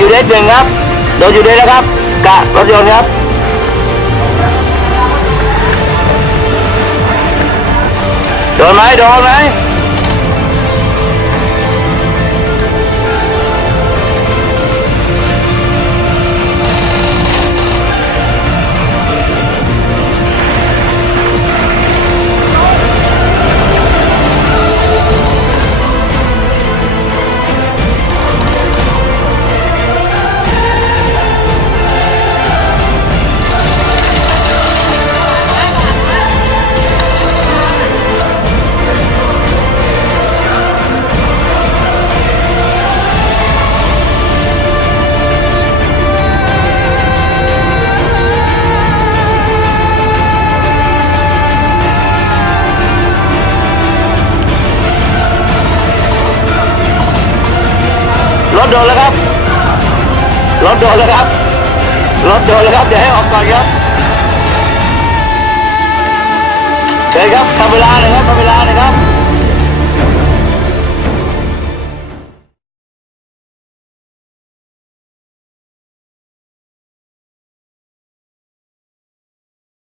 ยูเดสหนึ่งครับโดนยูเดสแล้วครับกะรถยนต์ครับโดนไหมโดนไหมรถโดนแล้วครับรถโดนแล้วครับรถโดนแล้วครับเดี๋ยวให้ออกก่อนครับเชิญครับทำเวลาหน่อยครับทำเวลาหน่อยครับ